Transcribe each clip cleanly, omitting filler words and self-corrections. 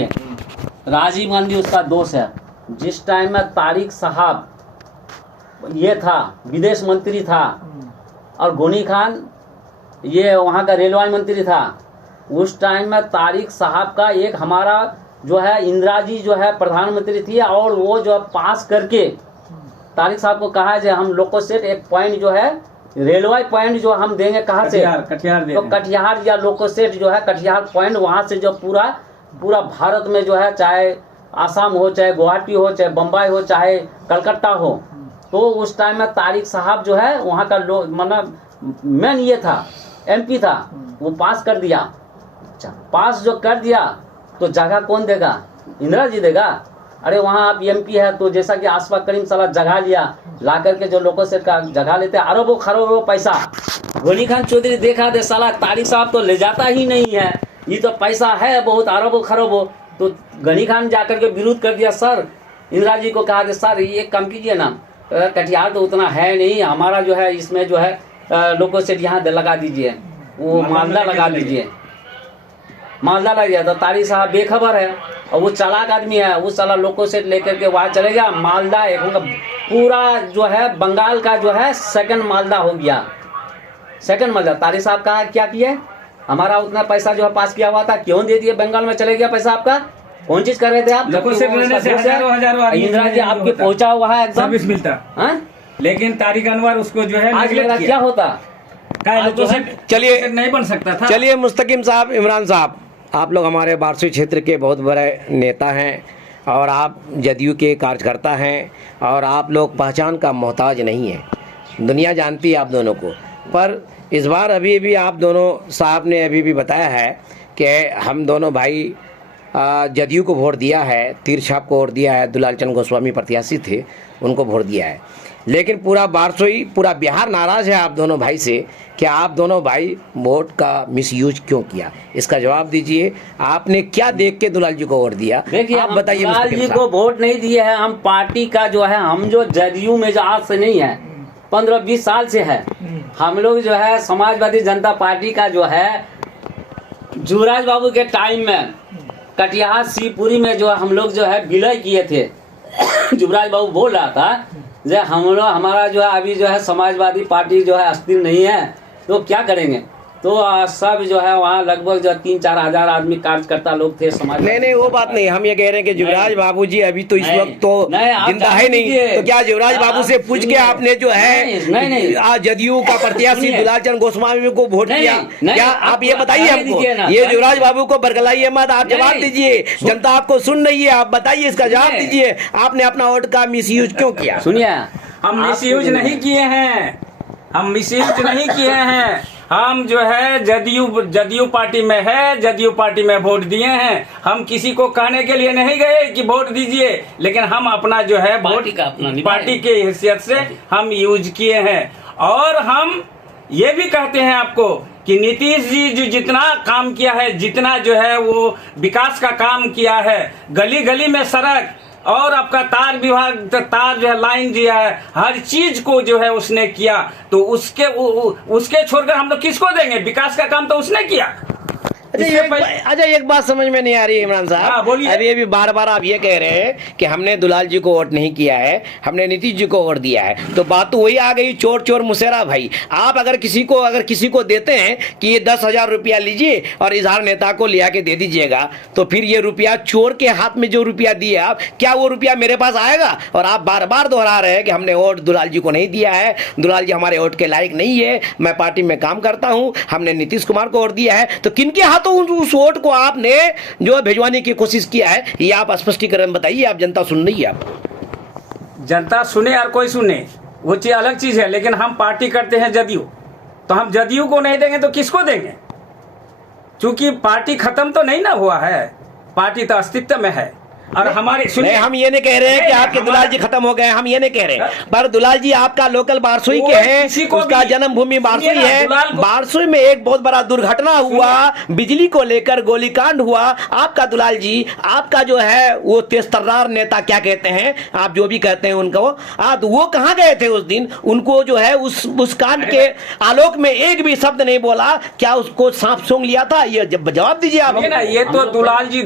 राजीव गांधी उसका दोस्त है। जिस टाइम में तारिक साहब ये था विदेश मंत्री था और गनी खान ये वहाँ का रेलवे मंत्री था, उस टाइम में तारिक साहब का एक हमारा जो है इंदिरा जी जो है प्रधानमंत्री थी, और वो जो पास करके तारिक साहब को कहा है हम लोको सेट एक पॉइंट जो है रेलवे पॉइंट जो हम देंगे कहाँ से, तो कटिहार या लोको सेट जो है कटिहार पॉइंट, वहाँ से जो पूरा भारत में जो है चाहे आसाम हो, चाहे गुवाहाटी हो, चाहे बम्बई हो, चाहे कलकत्ता हो, तो उस टाइम में तारिक साहब जो है वहाँ का मतलब मेन ये था MP था, वो पास कर दिया। अच्छा, पास जो कर दिया तो जगह कौन देगा? इंदिरा जी देगा। अरे वहाँ आप MP है तो जैसा कि आसफा करीम साला जगह लिया, ला करके जो लोगों से का जगह लेते अरबों खरबों पैसा। गनी खान चौधरी देखा दे साला तारिक साहब तो ले जाता ही नहीं है, ये तो पैसा है बहुत अरबों खरबों। तो गनी खान जाकर के विरोध कर दिया। सर इंदिरा जी को कहा कि सर ये काम कीजिए ना, कटिहार तो उतना है नहीं हमारा जो है, इसमें जो है लोगों से यहाँ लगा दीजिए, वो मालदा लगा दीजिए। मालदा लग गया तो तारिक साहब बेखबर है और वो चालाक आदमी है, वो साला लोको सेट लेकर के वहाँ चले गया। मालदा एक पूरा जो है बंगाल का जो है सेकंड मालदा हो गया, सेकंड मालदा। तारिक साहब का क्या किए? हमारा उतना पैसा जो है पास किया हुआ था क्यों दे दिए? बंगाल में चले गया पैसा आपका, कौन चीज कर रहे थे आप? इंदिरा जी आपके पहुंचा हुआ है एकदम सर्विस मिलता, लेकिन तारिक अनवर उसको जो है आज मेरा क्या होता? चलिए नहीं बन सकता था। चलिए मुस्तकिम साहब, इमरान साहब, आप लोग हमारे बारसूई क्षेत्र के बहुत बड़े नेता हैं और आप जदयू के कार्यकर्ता हैं और आप लोग पहचान का मोहताज नहीं हैं, दुनिया जानती है आप दोनों को। पर इस बार अभी भी आप दोनों साहब ने अभी भी बताया है कि हम दोनों भाई जदयू को वोट दिया है, तीर छाप को वोट दिया है, दुलाल चंद गोस्वामी प्रत्याशी थे उनको वोट दिया है, लेकिन पूरा बारसूई पूरा बिहार नाराज़ है आप दोनों भाई से कि आप दोनों भाई वोट का मिसयूज क्यों किया? इसका जवाब दीजिए। आपने क्या देख के दुलाल जी को वोट दिया? देखिए आप बताइए। दुलाल जी को वोट नहीं दिए है, हम पार्टी का जो है, हम जो जदयू में जो आज से नहीं है 15-20 साल से है, हम लोग जो है समाजवादी जनता पार्टी का जो है जुवराज बाबू के टाइम में कटिहार शिवपुरी में जो हम लोग जो है विलय किए थे। जुवराज बाबू बोल रहा था जो हम लोग हमारा जो है अभी जो है समाजवादी पार्टी जो है अस्थिर नहीं है तो क्या करेंगे, तो सब जो है वहाँ लगभग जो 3-4 हजार आदमी कार्यकर्ता लोग थे समाज। नहीं वो बात नहीं, हम ये कह रहे हैं कि जुवराज बाबू जी अभी तो इस वक्त तो जिंदा है नहीं, तो क्या जुवराज बाबू से पूछ के आपने जो है आज जदयू का प्रत्याशी दुलाल चंद गोस्वामी को वोट किया? क्या आप ये बताइए हमको, ये जुवराज बाबू को बरगलाइए मत, आप जवाब दीजिए, जनता आपको सुन रही है, आप बताइए इसका जवाब दीजिए। आपने अपना वोट का मिसयूज क्यों किया? सुनिए, हम मिसयूज नहीं किए हैं, हम मिसयूज नहीं किए हैं, हम जो है जदयू पार्टी में है, जदयू पार्टी में वोट दिए हैं। हम किसी को कहने के लिए नहीं गए कि वोट दीजिए, लेकिन हम अपना जो है वोट पार्टी के हैसियत से हम यूज किए हैं। और हम ये भी कहते हैं आपको कि नीतीश जी जो जितना काम किया है, जितना जो है वो विकास का काम किया है, गली गली में सड़क और आपका तार विभाग तार जो है लाइन दिया है, हर चीज को जो है उसने किया, तो उसके छोड़कर हम लोग किसको देंगे? विकास का काम तो उसने किया। अच्छा एक बात समझ में नहीं आ रही है इमरान साहब, बोलिए। अभी बार बार आप ये कह रहे हैं कि हमने दुलाल जी को वोट नहीं किया है, हमने नीतीश जी को वोट दिया है, तो बात तो वही आ गई चोर चोर मुसेरा भाई। आप अगर किसी को देते हैं कि ये 10,000 रुपया लीजिए और इजहार नेता को लिया के दे दीजिएगा, तो फिर ये रुपया चोर के हाथ में जो रुपया दिए आप, क्या वो रुपया मेरे पास आएगा? और आप बार बार दोहरा रहे हैं कि हमने वोट दुलाल जी को नहीं दिया है, दुलाल जी हमारे वोट के लायक नहीं है, मैं पार्टी में काम करता हूँ, हमने नीतीश कुमार को वोट दिया है। तो किनके हाथों उस वोट को आपने जो भिजवाने की कोशिश किया है, ये आप स्पष्टीकरण बताइए। आप जनता सुन रही है, आप जनता सुने और कोई सुने वो चीज अलग चीज है, लेकिन हम पार्टी करते हैं जदयू, तो हम जदयू को नहीं देंगे तो किसको देंगे? क्योंकि पार्टी खत्म तो नहीं ना हुआ है, पार्टी तो अस्तित्व में है। और हमारे नहीं, हम ये नहीं कह रहे हैं कि आपके दुलाल जी खत्म हो गए, हम ये नहीं कह रहे, पर दुलाल जी आपका लोकल बारसोई के हैं, उसका जन्मभूमि बारसोई है। बारसोई में एक बहुत बड़ा दुर्घटना हुआ, बिजली को लेकर गोलीकांड हुआ। आपका दुलाल जी, आपका जो है वो तेजतर्रार नेता, क्या कहते हैं आप, जो भी कहते हैं उनको, तो वो कहाँ गए थे उस दिन? उनको जो है उस कांड के आलोक में एक भी शब्द नहीं बोला। क्या उसको सांप सूंघ लिया था? ये जवाब दीजिए आप। ये तो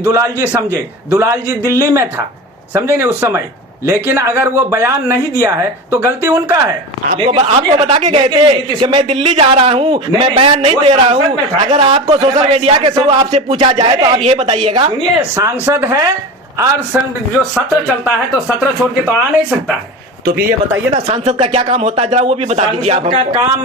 दुलाल जी समझे, दुलाल जी दिल्ली में था, समझे नहीं उस समय, लेकिन अगर वो बयान नहीं दिया है तो गलती उनका है। आपको बता के गए थे कि मैं दिल्ली जा रहा हूं, मैं बयान नहीं दे रहा हूं। अगर आपको सोशल मीडिया के थ्रू आपसे पूछा जाए तो आप ये बताइएगा। सुनिए, सांसद है और जो सत्र चलता है तो सत्र छोड़ के तो आ नहीं सकता है। तो फिर ये बताइए ना, सांसद का क्या काम होता है, जरा वो भी बता दीजिए आप।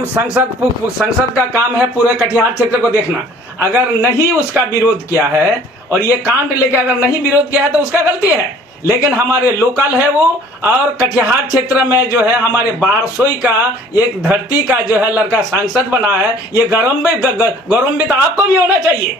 संसद का काम है पूरे कटिहार क्षेत्र को देखना। अगर नहीं उसका विरोध किया है और ये कांड लेके अगर नहीं विरोध किया है तो उसका गलती है, लेकिन हमारे लोकल है वो, और कटिहार क्षेत्र में जो है हमारे बारसोई का एक धरती का जो है लड़का सांसद बना है, ये गौरवान्वित आपको भी होना चाहिए,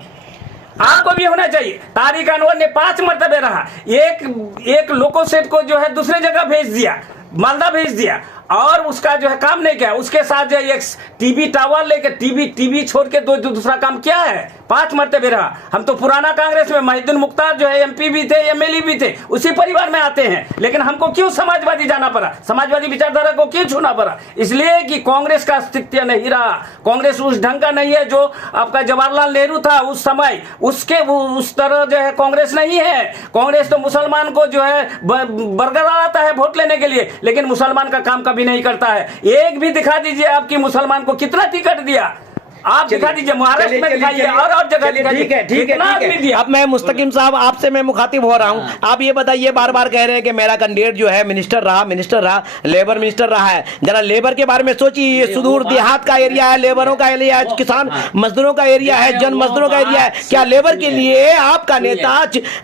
आपको भी होना चाहिए। तारिक अनवर ने 5 मरतबे रहा, एक लोको सेट को जो है दूसरे जगह भेज दिया, मालदा भेज दिया, और उसका जो है काम नहीं किया। उसके साथ जो एक टीवी टावर लेके टीवी छोड़ के दूसरा काम क्या है, 5 मरतबे रहा। हम तो पुराना कांग्रेस में महिउद्दीन मुख्तार जो है एमपी भी थे, एमएलए भी थे, उसी परिवार में आते हैं, लेकिन हमको क्यों समाजवादी जाना पड़ा, समाजवादी विचारधारा को क्यों छूना पड़ा? इसलिए कि कांग्रेस का अस्तित्व नहीं रहा, कांग्रेस उस ढंग का नहीं है जो आपका जवाहरलाल नेहरू था उस समय, उसके उस तरह जो है कांग्रेस नहीं है। कांग्रेस तो मुसलमान को जो है बरकरार आता है वोट लेने के लिए, लेकिन मुसलमान का काम कभी नहीं करता है। एक भी दिखा दीजिए आपकी मुसलमान को कितना टिकट दिया, आप दिखा दीजिए, महाराष्ट्र में दिखाइए और जगह दिखाइए। ठीक है। अब मैं मुस्तकिम साहब आपसे मैं मुखातिब हो रहा हूं, आप ये बताइए, बार बार कह रहे हैं कि मेरा कैंडिडेट जो है मिनिस्टर रहा, लेबर मिनिस्टर रहा है। जरा लेबर के बारे में सोचिए, ये सुदूर देहात का एरिया है, लेबरों का एरिया है, किसान मजदूरों का एरिया है, जन मजदूरों का एरिया है। क्या लेबर के लिए आपका नेता,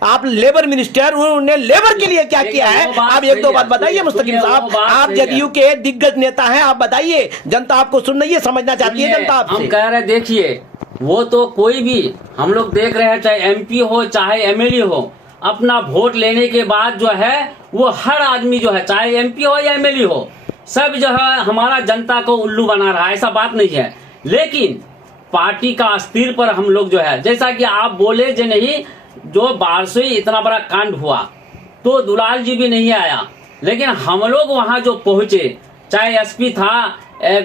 आप लेबर मिनिस्टर, उन्होंने लेबर के लिए क्या किया है? आप एक दो बात बताइए मुस्तकिम साहब, आप जदयू के दिग्गज नेता हैं, आप बताइए, जनता आपको सुन रही है, समझना चाहती है जनता आपसे। देखिए, वो तो कोई भी हम लोग देख रहे हैं, चाहे एमपी हो चाहे एमएलए हो, अपना वोट लेने के बाद जो है वो हर आदमी जो है, चाहे एमपी हो या एमएलए हो, सब जो है हमारा जनता को उल्लू बना रहा है, ऐसा बात नहीं है। लेकिन पार्टी का अस्थिर पर हम लोग जो है, जैसा कि आप बोले जो नहीं, जो बारसोई इतना बड़ा कांड हुआ तो दुलाल जी भी नहीं आया, लेकिन हम लोग वहां जो पहुंचे, चाहे एसपी था,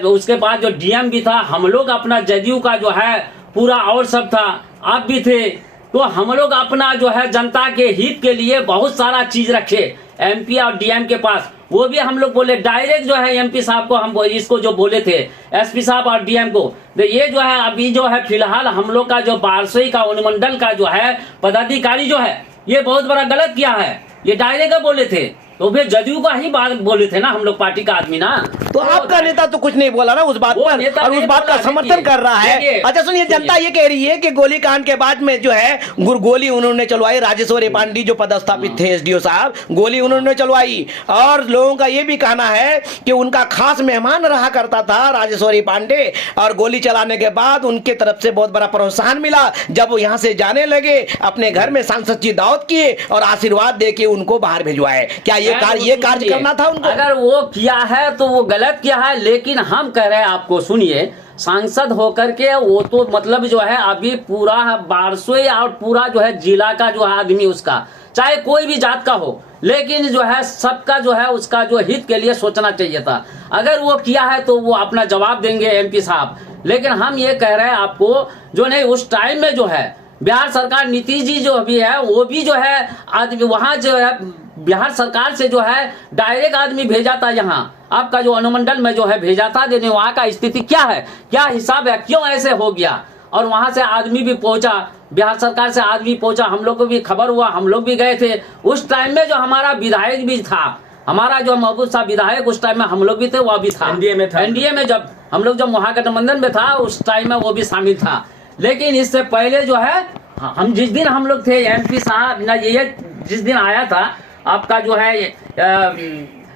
उसके बाद जो डीएम भी था, हम लोग अपना जदयू का जो है पूरा और सब था, आप भी थे, तो हम लोग अपना जो है जनता के हित के लिए बहुत सारा चीज रखे एमपी और डीएम के पास। वो भी हम लोग बोले डायरेक्ट जो है एमपी साहब को, हम इसको जो बोले थे एसपी साहब और डीएम को, तो ये जो है अभी जो है फिलहाल हम लोग का जो बारसोई का अनुमंडल का जो है पदाधिकारी जो है, ये बहुत बड़ा गलत किया है, ये डायरेक्ट बोले थे। तो फिर जदयू का ही बात बोले थे ना हम लोग, पार्टी का आदमी ना। तो आपका नेता तो कुछ नहीं बोला ना उस बात पर, और उस बात का समर्थन कर रहा है। अच्छा सुनिए, जनता ये कह रही है कि गोलीकांड के बाद में जो है गोली उन्होंने चलवाई, राजेश्वरी पांडे जो पदस्थापित थे एसडीओ साहब, गोली उन्होंने चलवाई, और लोगों का ये भी कहना है कि उनका खास मेहमान रहा करता था राजेश्वरी पांडे, और गोली चलाने के बाद उनके तरफ से बहुत बड़ा प्रोत्साहन मिला। जब वो यहाँ से जाने लगे, अपने घर में सांसद जी दावत किए और आशीर्वाद दे के उनको बाहर भिजवाए। क्या ये कार्य करना था उनको? अगर वो किया है तो वो गलत किया है, लेकिन हम कह रहे हैं आपको, सुनिए, सांसद होकर के वो तो मतलब जो है अभी पूरा बारसोई और पूरा जो है जिला का जो है आदमी, उसका चाहे कोई भी जात का हो, लेकिन जो है सबका जो है उसका जो हित के लिए सोचना चाहिए था। अगर वो किया है तो वो अपना जवाब देंगे एमपी साहब, लेकिन हम ये कह रहे हैं आपको, जो नहीं उस टाइम में जो है बिहार सरकार, नीतीश जी जो भी है वो भी जो है आदमी वहां जो है बिहार सरकार से जो है डायरेक्ट आदमी भेजा था, यहाँ आपका जो अनुमंडल में जो है भेजा था देने। वहाँ का स्थिति क्या है, क्या हिसाब है, क्यों ऐसे हो गया? और वहां से आदमी भी पहुंचा, बिहार सरकार से आदमी पहुंचा, हम लोग को भी खबर हुआ, हम लोग भी गए थे। उस टाइम में जो हमारा विधायक भी था, हमारा जो महबूब साहब विधायक, उस टाइम में हम लोग भी थे, वह भी था एनडीए में जब हम लोग जब महागठबंधन में था उस टाइम में वो भी शामिल था। लेकिन इससे पहले जो है हम जिस दिन हम लोग थे, एमपी साहब ना ये जिस दिन आया था आपका जो है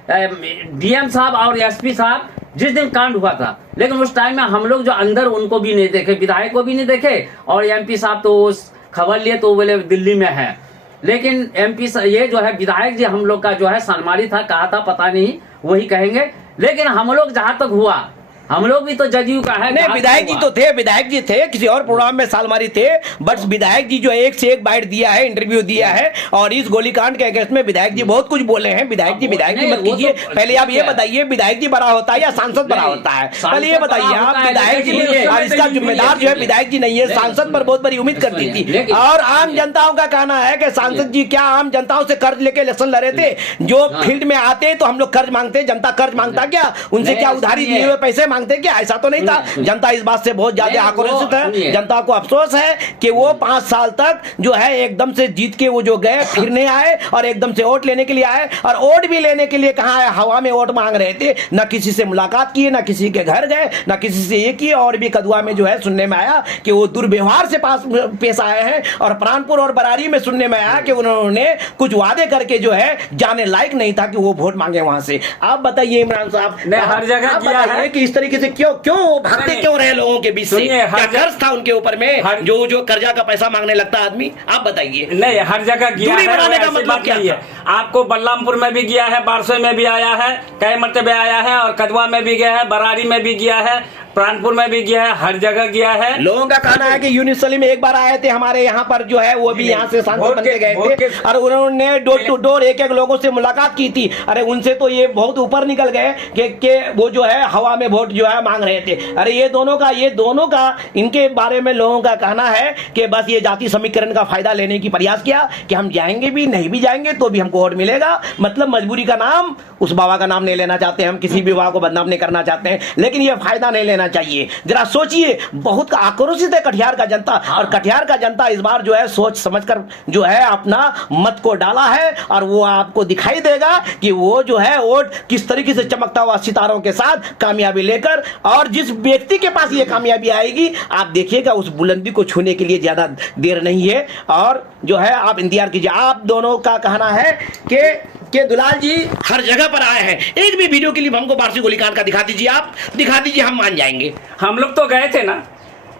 डीएम साहब और एसपी साहब, जिस दिन कांड हुआ था, लेकिन उस टाइम में हम लोग जो अंदर उनको भी नहीं देखे, विधायक को भी नहीं देखे, और एमपी साहब तो उस खबर लिए तो बोले दिल्ली में है। लेकिन एमपी ये जो है विधायक जी हम लोग का जो है सनमारी था, कहा था पता नहीं वही कहेंगे, लेकिन हम लोग जहां तक हुआ, हम लोग भी तो जदयू का है। नहीं, विधायक जी तो थे, विधायक जी थे, किसी और प्रोग्राम में सालमारी थे, बट विधायक जी जो एक से एक बाइट दिया है, इंटरव्यू दिया है, और इस गोलीकांड के अगेंस्ट में विधायक जी बहुत कुछ बोले हैं। विधायक जी मत कीजिए, पहले आप ये बताइए विधायक जी बड़ा होता है या सांसद बड़ा होता है, पहले ये बताइए आप। विधायक जी और इसका जिम्मेदार जो है विधायक जी नहीं है, सांसद पर बहुत बड़ी उम्मीद करती थी। और आम जनताओं का कहना है कि सांसद जी क्या आम जनताओं से कर्ज लेके इलेक्शन लड़े थे? जो फील्ड में आते तो हम लोग कर्ज मांगते, जनता कर्ज मांगता क्या? उनसे क्या उधारी दिए हुए पैसे मांगते क्या? ऐसा तो नहीं था। जनता इस बात से बहुत ज्यादा आक्रोशित है। जनता को अफसोस है कि वो 5 साल तक जो है एकदम से जीत के वो जो गए, फिर नहीं आए और एकदम से वोट लेने के लिए आए, और वोट भी लेने के लिए कहाँ है, हवा में वोट मांग रहे थे। न किसी से मुलाकात किए, न किसी के घर गए, न किसी से ये किए। और भी कदुआ में जो है सुनने में आया कि वो दुर्व्यवहार से पेश आए हैं, और प्राणपुर और बरारी में सुनने में आया कि उन्होंने कुछ वादे करके जो है जाने लायक नहीं था कि वो वोट मांगे वहां से। आप बताइए इमरान साहब, हर जगह किया है नहीं, हर जगह गया है, बनाने का मतलब क्या है? आपको बलरामपुर में भी गया है, बारसोई में भी आया है, कई मरतबे आया है, और कदवा में भी गया है, बरारी में भी गया है, प्राणपुर में भी गया है, हर जगह गया है। लोगों का कहना है कि यूनिसली में एक बार आए थे हमारे यहाँ पर जो है, वो भी यहाँ से सांसद बन के गए थे, और उन्होंने डोर टू डोर एक लोगों से मुलाकात की थी। अरे उनसे तो ये बहुत ऊपर निकल गए कि वो जो है हवा में वोट जो है मांग रहे थे। अरे ये दोनों का इनके बारे में लोगों का कहना है कि बस ये जाति समीकरण का फायदा लेने की प्रयास किया कि हम जाएंगे भी, नहीं भी जाएंगे तो भी हमको वोट मिलेगा। मतलब मजबूरी का नाम, उस बाबा का नाम नहीं लेना चाहते हम, किसी भी बाबा को बदनाम नहीं करना चाहते हैं, लेकिन ये फायदा नहीं लेना चाहिए। जरा सोचिए, बहुत आक्रोशित है कटिहार का जनता, और कटिहार का जनता इस बार जो है सोच समझकर जो है अपना मत को डाला है, और वो आपको दिखाई देगा कि वो जो है वोट किस तरीके से चमकता हुआ सितारों के साथ कामयाबी लेकर, और जिस व्यक्ति के पास ये कामयाबी आएगी आप देखिएगा उस बुलंदी को छूने के लिए ज्यादा देर नहीं है। और जो है आप इंतजार कीजिए। आप दोनों का कहना है कि दुलाल जी हर जगह पर आए हैं। एक भी वीडियो क्लिप हमको बारसी गोलीकांड का दिखा दीजिए, आप दिखा दीजिए, हम मान जाएंगे। हम लोग तो गए थे ना,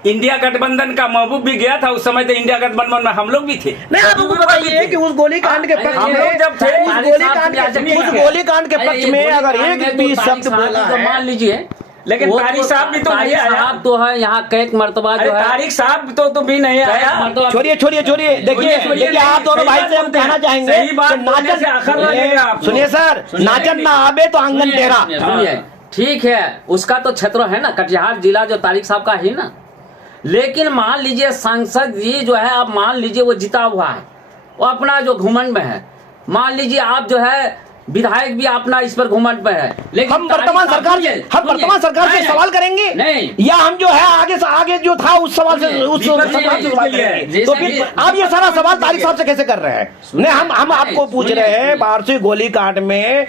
इंडिया गठबंधन का महबूब भी गया था, उस समय तो इंडिया गठबंधन में हम लोग भी थे। नहीं, आप हमको बताइए कि उस गोलीकांड के पक्ष में, जब थे उस गोलीकांड के पक्ष में अगर एक भी शब्द बोला तो मान लीजिए, लेकिन तारिक साहब भी तो नहीं आया। साहब तो है यहाँ कई मर्तबा जो है, तारिक साहब तो भी नहीं आया। छोड़िए, देखिए आप दोनों भाई से हम कहना चाहेंगे, सुनिए सर, नाचन ना आवे तो आंगन तेरा। सुनिए, ठीक है, उसका तो क्षेत्र है ना, कटिहार जिला जो तारिक साहब का है ना, लेकिन मान लीजिए सांसद जी जो है, आप मान लीजिए वो जीता हुआ है, वो अपना जो घुमंड में है, मान लीजिए आप जो है विधायक भी अपना इस पर घुमंड पे है, लेकिन हम वर्तमान सरकार से सवाल करेंगे नहीं, या हम जो है आगे जो था उस सवाल से सवाल करेंगे? तो फिर आप ये सारा सवाल तारिक साहब से कैसे कर रहे हैं? नहीं, हम आपको पूछ रहे हैं, बारसी गोलीकांड में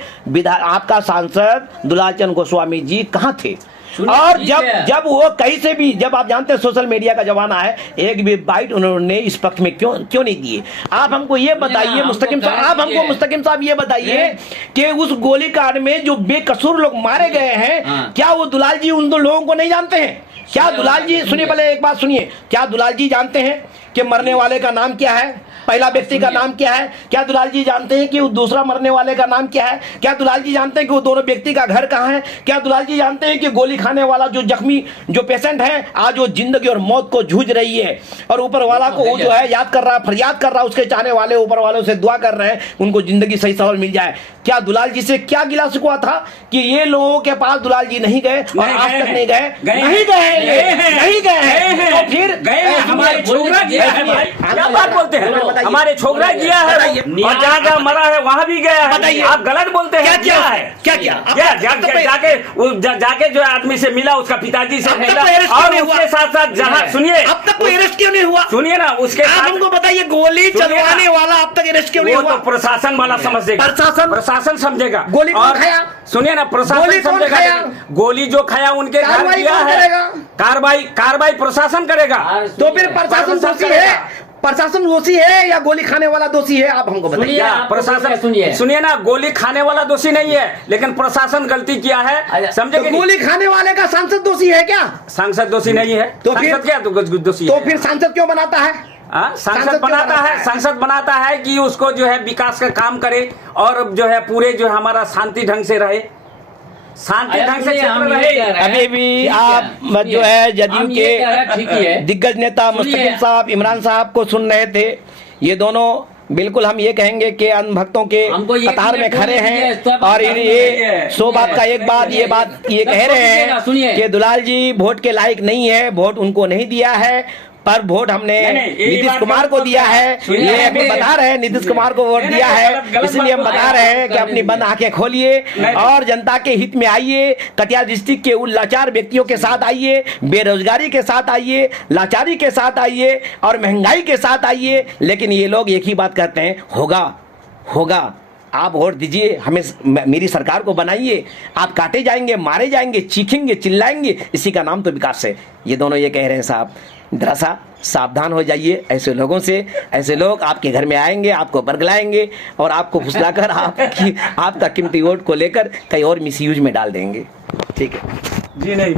आपका सांसद दुलाल चंद गोस्वामी जी कहाँ थे? और जब वो कहीं से भी, जब आप जानते हैं सोशल मीडिया का जमाना है, एक भी बाइट उन्होंने इस पक्ष में क्यों नहीं दिए? आप हमको ये बताइए मुस्तकिम साहब, आप हमको मुस्तकिम साहब ये बताइए कि उस गोलीकांड में जो बेकसूर लोग मारे गए हैं, क्या वो दुलाल जी उन दो लोगों को नहीं जानते हैं? क्या दुलाल जी, सुनिए पहले एक बात सुनिए, क्या दुलाल जी जानते हैं कि मरने वाले का नाम क्या है, पहला व्यक्ति का नाम क्या है? क्या दुलाल जी जानते हैं कि वो दूसरा मरने वाले का नाम क्या है? क्या दुलाल जी जानते हैं कि वो दोनों व्यक्ति का घर कहाँ है? क्या दुलाल जी जानते हैं कि गोली खाने वाला जो जख्मी जो पेशेंट है, आज वो जिंदगी और मौत को जूझ रही है, और ऊपर वाला को वो जो है याद कर रहा, फरियाद कर रहा, उसके चाहने वाले ऊपर वालों से दुआ कर रहे हैं उनको जिंदगी सही सवाल मिल जाए। क्या दुलाल जी से क्या गिला शिकवा था कि ये लोगों के पास दुलाल जी नहीं गए और आज तक नहीं गए? नहीं गए हैं। तो फिर हमारे छोकरा गया है, क्या बात बोलते हैं? हमारे छोकरा गया है, और जहाँ जहाँ मरा है वहाँ भी गया है। आप गलत बोलते हैं। क्या जाके जो आदमी से मिला, उसका पिताजी से मिला, और उसके साथ साथ जहाँ, सुनिए, अब तक कोई अरेस्ट क्यों नहीं हुआ? सुनिए ना, उसके आप हमको बताइए, गोली चलवाने वाला अब तक अरेस्ट क्यों नहीं हुआ? तो प्रशासन वाला समझेगा, प्रशासन समझेगा। गोली कौन खाया? सुनिए ना, प्रशासन समझेगा। गोली जो खाया उनके घर किया है, कार्रवाई प्रशासन करेगा। तो फिर प्रशासन दोषी है? प्रशासन दोषी है या गोली खाने वाला दोषी है? आप हमको बताइए। प्रशासन सुनिए ना, गोली खाने वाला दोषी नहीं है, लेकिन प्रशासन गलती किया है, समझे? तो गोली खाने वाले का सांसद दोषी है क्या? सांसद दोषी नहीं है। तो फिर क्या दोषी? तो फिर सांसद क्यों बनाता है? संसद बनाता है कि उसको जो है विकास का काम करे और जो है पूरे जो हमारा शांति ढंग से रहे, शांति ढंग से क्षेत्र रहे। अभी भी आप जो है जदयू के दिग्गज नेता मुस्तकीम साहब, इमरान साहब को सुन रहे थे। ये दोनों बिल्कुल हम ये कहेंगे कि अन्य भक्तों के कतार में खड़े हैं और ये 100 बात का एक बात ये कह रहे हैं कि दुलाल जी वोट के लायक नहीं है, वोट उनको नहीं दिया है, पर वोट हमने नीतीश कुमार को दिया है। ये अभी बता रहे हैं नीतीश कुमार को वोट दिया है, इसलिए हम बता रहे हैं कि अपनी बंद आंखें खोलिए और जनता के हित में आइए। कटिहार डिस्ट्रिक्ट के उन लाचार व्यक्तियों के साथ आइए, बेरोजगारी के साथ आइए, लाचारी के साथ आइए और महंगाई के साथ आइए। लेकिन ये लोग एक ही बात कहते हैं, होगा आप वोट दीजिए, हमें मेरी सरकार को बनाइए। आप काटे जाएंगे, मारे जाएंगे, चीखेंगे, चिल्लाएंगे, इसी का नाम तो विकास है। ये दोनों ये कह रहे हैं साहब, दरअसल सावधान हो जाइए ऐसे लोगों से। ऐसे लोग आपके घर में आएंगे, आपको बरगलाएंगे और आपको फुसलाकर आपका कीमती वोट को लेकर कहीं और मिसयूज में डाल देंगे। ठीक है जी नहीं।